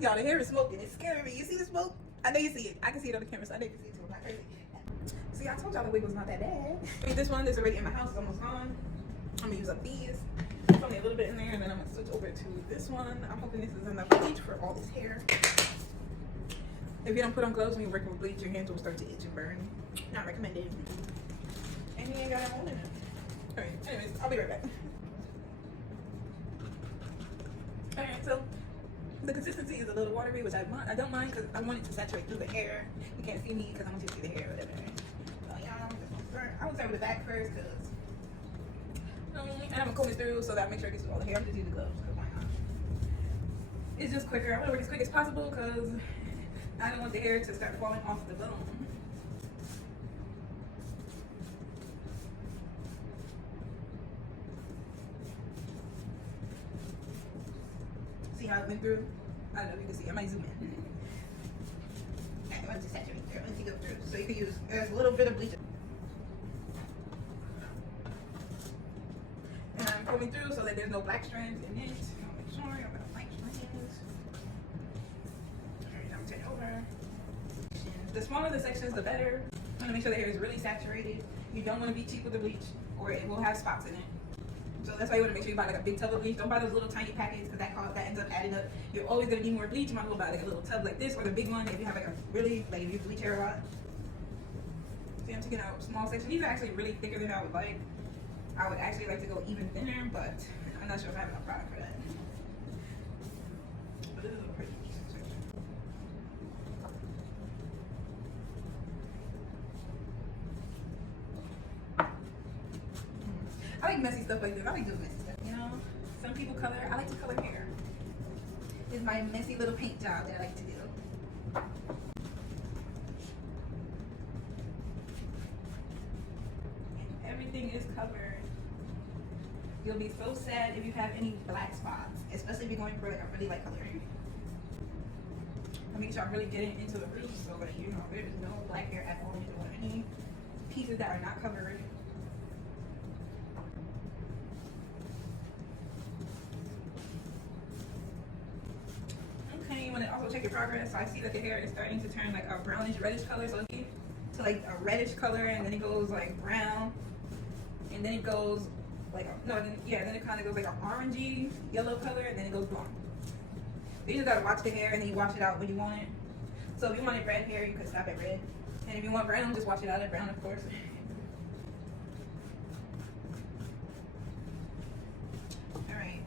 Y'all, the hair is smoking. It's scaring me. You see the smoke? I know you see it. I can see it on the camera, so I know you can see it too. I'm not crazy. See, I told y'all the wig was not that bad. I mean, this one is already in my house. It's almost gone. I'm gonna use up these. There's only a little bit in there, and then I'm gonna switch over to this one. I'm hoping this is enough bleach for all this hair. If you don't put on gloves when you're working with bleach, your hands will start to itch and burn. Not recommended. And you ain't got a hole in it. Alright, anyways, I'll be right back. Alright, so the consistency is a little watery, which I don't mind because I want it to saturate through the hair. You can't see me because I want you to see the hair or whatever. So yeah, I would start with the back first because and I'm gonna comb it through so that I make sure it gets through all the hair. I'm just using the gloves because why not? It's just quicker. I want to work as quick as possible because I don't want the hair to start falling off the bone. See how it went through? I don't know if you can see. I might zoom in. I want to saturate through. Once you go through, so you can use a little bit of bleach. And I'm combing through so that there's no black strands in it. I'll make sure I'm gonna black strands. Alright, I'm turning over. The smaller the sections, the better. You want to make sure the hair is really saturated. You don't want to be cheap with the bleach, or it will have spots in it. So that's why you want to make sure you buy like a big tub of bleach. Don't buy those little tiny packets because that ends up adding up. You're always gonna need more bleach. You might as well buy like a little tub like this or the big one if you have like a really like if you bleach hair a lot. See, I'm taking out small sections. These are actually really thicker than I would like. I would actually like to go even thinner, but I'm not sure if I have enough product for that. But this is a pretty section. I like messy stuff like this. I like doing messy stuff, you know? Some people color. I like to color hair. It's my messy little paint job that I like to do. And everything is covered. You'll be so sad if you have any black spots, especially if you're going for like a really light color. I make sure I'm really getting into the roots so that you know there's no black hair at all. You don't want any pieces that are not covered. Okay, you want to also check your progress. So I see that the hair is starting to turn like a brownish reddish color, so okay, to like a reddish color, and then it goes like brown, and then it goes like then it kind of goes like an orangey yellow color, and then it goes blonde. You just gotta watch the hair, and then you wash it out when you want it. So if you wanted red hair, you could stop at red, and if you want brown, just wash it out at brown, of course. All right.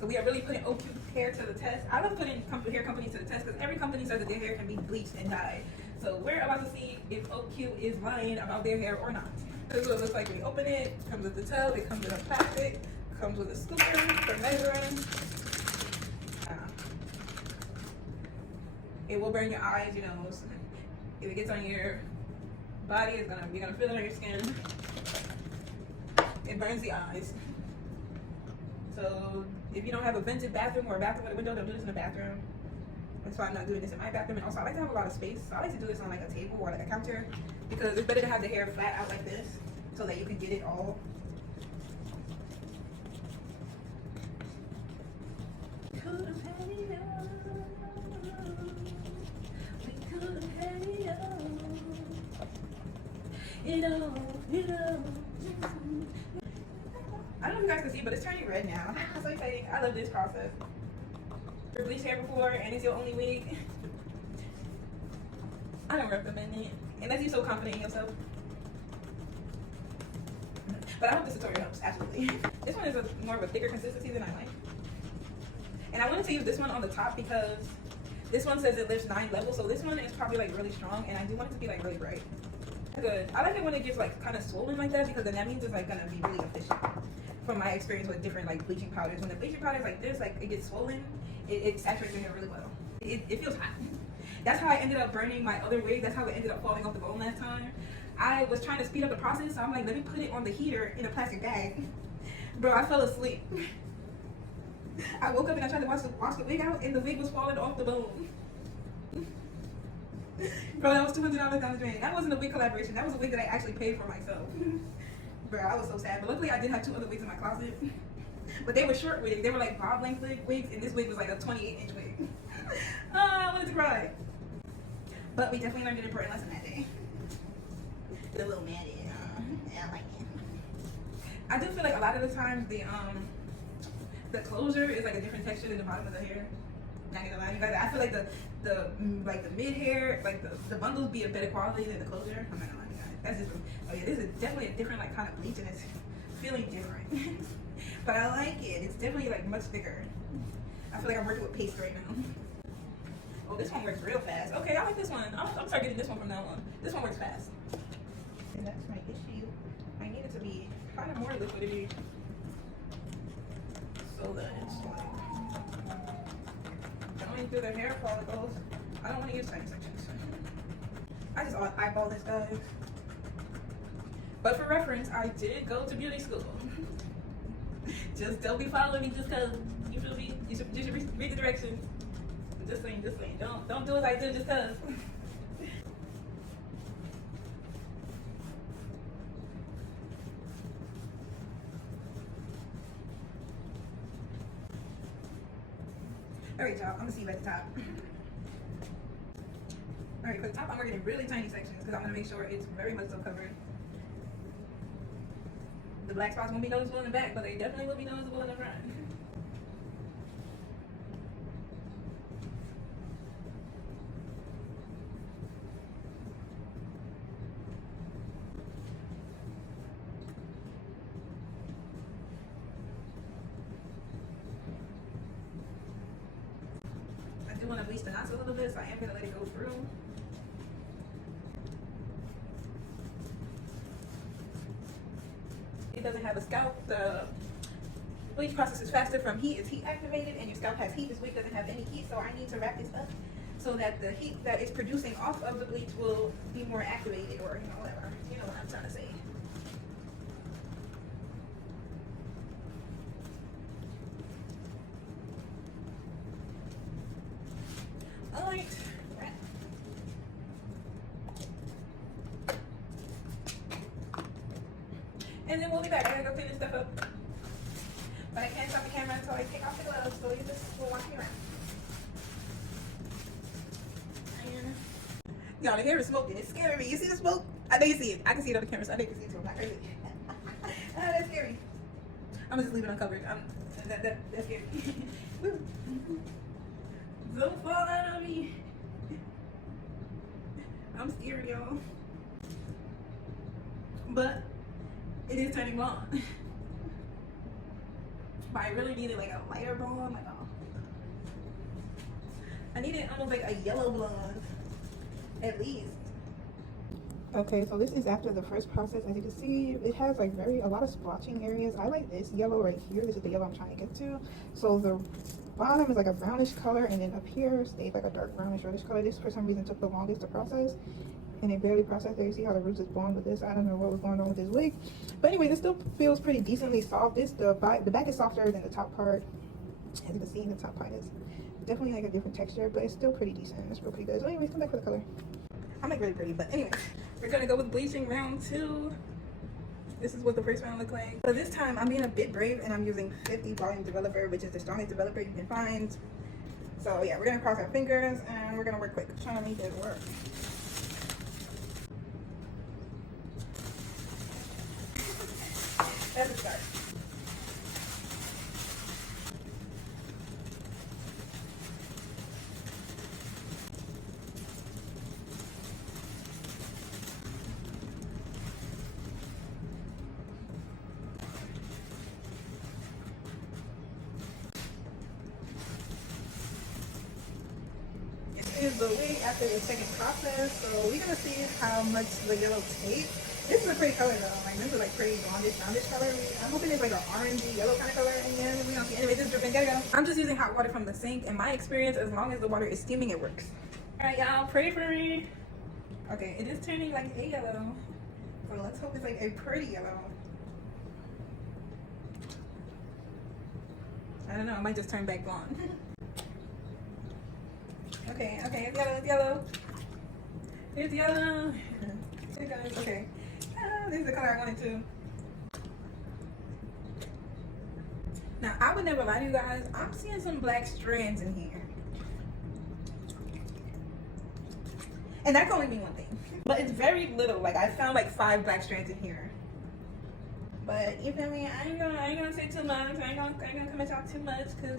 So we are really putting OQ hair to the test. I love putting hair companies to the test because every company says that their hair can be bleached and dyed. So we're about to see if OQ is lying about their hair or not. This is what it looks like when you open it. It comes with the tub, it comes with a plastic, it comes with a scooper for measuring. It will burn your eyes, you know. If it gets on your body, you're gonna feel it on your skin. It burns the eyes. So if you don't have a vented bathroom or a bathroom with a window, don't do this in a bathroom. That's why I'm not doing this in my bathroom. And also I like to have a lot of space. So I like to do this on like a table or like a counter because it's better to have the hair flat out like this so that you can get it all. I don't know if you guys can see, but it's turning red now. That's so exciting. I love this process. You've bleached hair before and it's your only wig, I don't recommend it unless you're so confident in yourself. But I hope this tutorial helps, absolutely. This one is more of a thicker consistency than I like. And I wanted to use this one on the top because this one says it lifts 9 levels, so this one is probably like really strong, and I do want it to be like really bright. Good. I like it when it gets like kind of swollen like that because then that means it's like gonna be really efficient. From my experience with different like bleaching powders, when the bleaching powder is like this, like it gets swollen, it saturates your hair really well. It feels hot. That's how I ended up burning my other wig. That's how it ended up falling off the bone last time. I was trying to speed up the process, so I'm like, let me put it on the heater in a plastic bag. Bro, I fell asleep. I woke up and I tried to wash the wig out, and the wig was falling off the bone. Bro, that was $200 down the drain. That wasn't a wig collaboration. That was a wig that I actually paid for myself. Bro, I was so sad. But luckily, I did have 2 other wigs in my closet. But they were short wigs. They were like bob length wigs, and this wig was like a 28-inch wig. I wanted to cry. But we definitely learned an important lesson that day. The little man did. I like it. I do feel like a lot of the times the closure is like a different texture than the bottom of the hair. Not gonna lie, you guys. I feel like the mid hair, like the bundles be a better quality than the closure. I'm not gonna lie, you guys. That's just oh yeah, this is definitely a different like kind of bleach and it's feeling different. But I like it. It's definitely like much thicker. I feel like I'm working with paste right now. Oh, this one works real fast. Okay, I like this one. I'm start getting this one from now on. This one works fast. And that's my issue. I need it to be kind of more liquidy. So that it's like going through the hair follicles. I don't want to use tiny sections. I just eyeball this, guys. But for reference, I did go to beauty school. Just don't be following me just because you feel me. You should read the directions. Just saying. Don't do as I do just because. Alright, y'all, I'm gonna see you at the top. Alright, for the top, I'm working in really tiny sections because I'm gonna make sure it's very much so covered. The black spots won't be noticeable in the back, but they definitely will be noticeable in the front. I do want to bleach the knots a little bit, so I am going to let it go through. It doesn't have a scalp. The bleach process is faster from heat. It's heat activated, and your scalp has heat. This wig doesn't have any heat, so I need to wrap this up so that the heat that it's producing off of the bleach will be more activated, or whatever. You know what I'm trying to say. Alright. And then we'll be back. I gotta go clean this stuff up. But I can't stop the camera until I take off the gloves, so you just will watch me around. And y'all, the hair is smoking. It's scaring me. You see the smoke? I know you see it. I can see it on the camera, so I know you can see it too. I'm not crazy. That's scary. I'm gonna just leave it uncovered. That's scary. Don't fall out on me. I'm scared, y'all. But it is turning blonde. But I really needed like a lighter blonde. Like, oh. I needed almost like a yellow blonde, at least. Okay, so this is after the first process. As you can see, it has like a lot of splotching areas. I like this yellow right here. This is the yellow I'm trying to get to. So the bottom is like a brownish color, and then up here stayed like a dark brownish reddish color. This for some reason took the longest to process, and it barely processed. There you see how the roots is blonde with this. I don't know what was going on with this wig, but anyway, this still feels pretty decently soft. The back is softer than the top part. As you can see, the top part is definitely like a different texture, but it's still pretty decent. It's real pretty good. So anyways, come back for the color. I'm like really pretty, but anyway, we're gonna go with bleaching round 2. This is what the first round looked like. So this time I'm being a bit brave and I'm using 50 volume developer, which is the strongest developer you can find. So yeah, we're gonna cross our fingers and we're gonna work quick. I'm trying to make this work. That's a start. Is the wig after the second process, so we're gonna see how much the yellow takes. This is a pretty color though, like this is like pretty blondish color. I'm hoping it's like an orangey yellow kind of color in the end. We don't see. Anyway, this is dripping. Gotta go. I'm just using hot water from the sink. In my experience, as long as the water is steaming, it works. All right, y'all, pray for me. Okay, it is turning like a yellow, so let's hope it's like a pretty yellow. I don't know. It might just turn back blonde. Okay, it's yellow. It's yellow. Hey guys, okay. This is the color I wanted to. Now, I would never lie to you guys. I'm seeing some black strands in here. And that can only mean one thing. But it's very little. Like I found like 5 black strands in here. But you feel me? I ain't gonna say too much. I ain't gonna come and talk too much because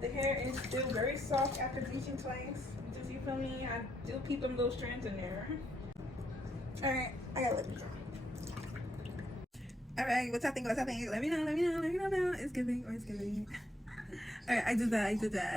the hair is still very soft after bleaching twice. Just you feel me? I still keep them little strands in there. Alright, I gotta let you go. Alright, what's happening? Let me know. It's giving or it's giving. Alright, I did that.